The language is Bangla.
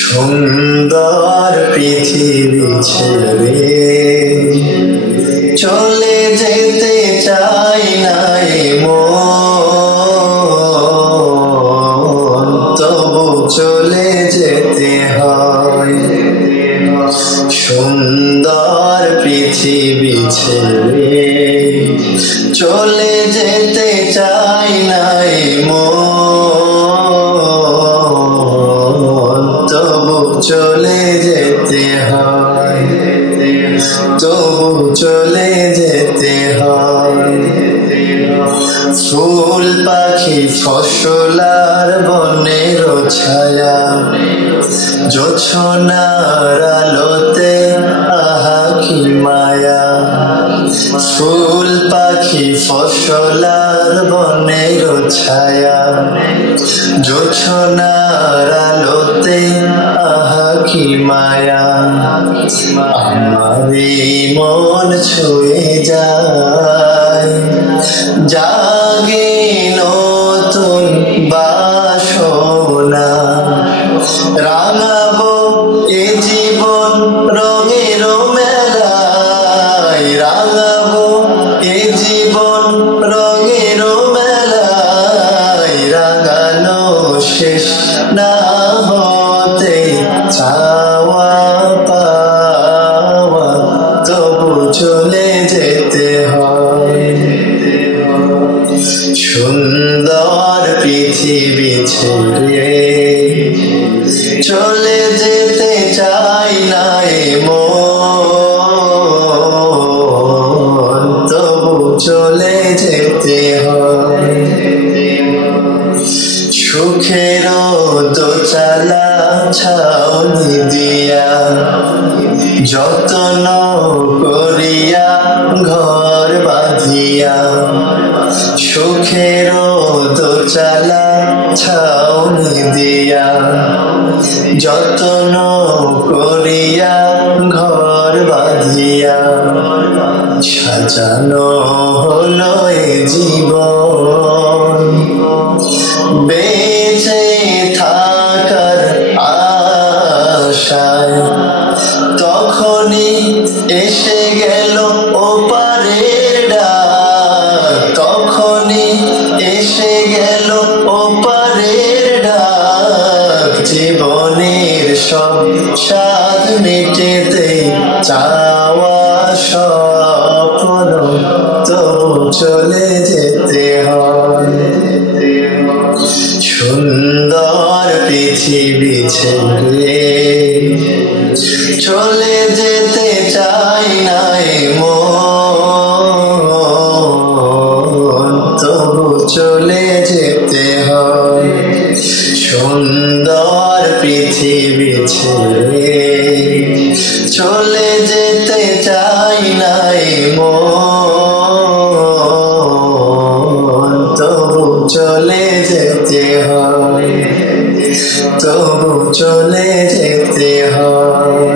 সুন্দর পৃথিবী ছেড়ে চলে যেতে চাই নাই মন, তবু চলে যেতে হয়। সুন্দর পৃথিবী ছেড়ে চলে যেতে চাই নাই মন, তবু চলে যেতে হয়, তবু চলে যেতে হয়। ফুল পাখি ফসলার বনের ছায়া জোছনার আলোতে আহা কি মায়া। ফুল পাখি ফসলার বনের ছায়া জোছনার আলোতে আহা কি মায়া। আমারি মন ছুঁয়ে যায়, জাগে নতুন বাসনা। রাঙাবো এ জীবন রঙের মেলায়, রাঙাবো এ জীবন রঙের মেলায়। রাঙানো শেষ না হতে চাওয়া পাওয়া, তবু চলে যেতে হয়। সুন্দর পৃথিবী ছেড়ে চলে যেতে চাই নাই মন, তবু চলে যেতে হয়। সুখের দোচালা ছাউনি দিয়া যত্ন করিয়া ঘর বাঁধিয়া। সুখের দোচালা ছাউনি দিয়া যত্ন করিয়া ঘর বাঁধিয়া। সাজানো হলো এ জীবন বেঁচে থাকার আশায়। তখনই এসে গেল ওপারের ডাক, তখনই এসে গেল ওপারের ডাক। জীবনের সব স্বাদ মিটেতে চাওয়া স্বপ্ন, তবু চলে যেতে হয়। সুন্দর পৃথিবী ছেড়ে চলে যেতে চাই নাই মন, তবু চলে যেতে হয়। সুন্দর পৃথিবী ছেড়ে চলে যেতে চাই নাই মন, তবু চলে যেতে হয়, তবু চলে যেতে হয়।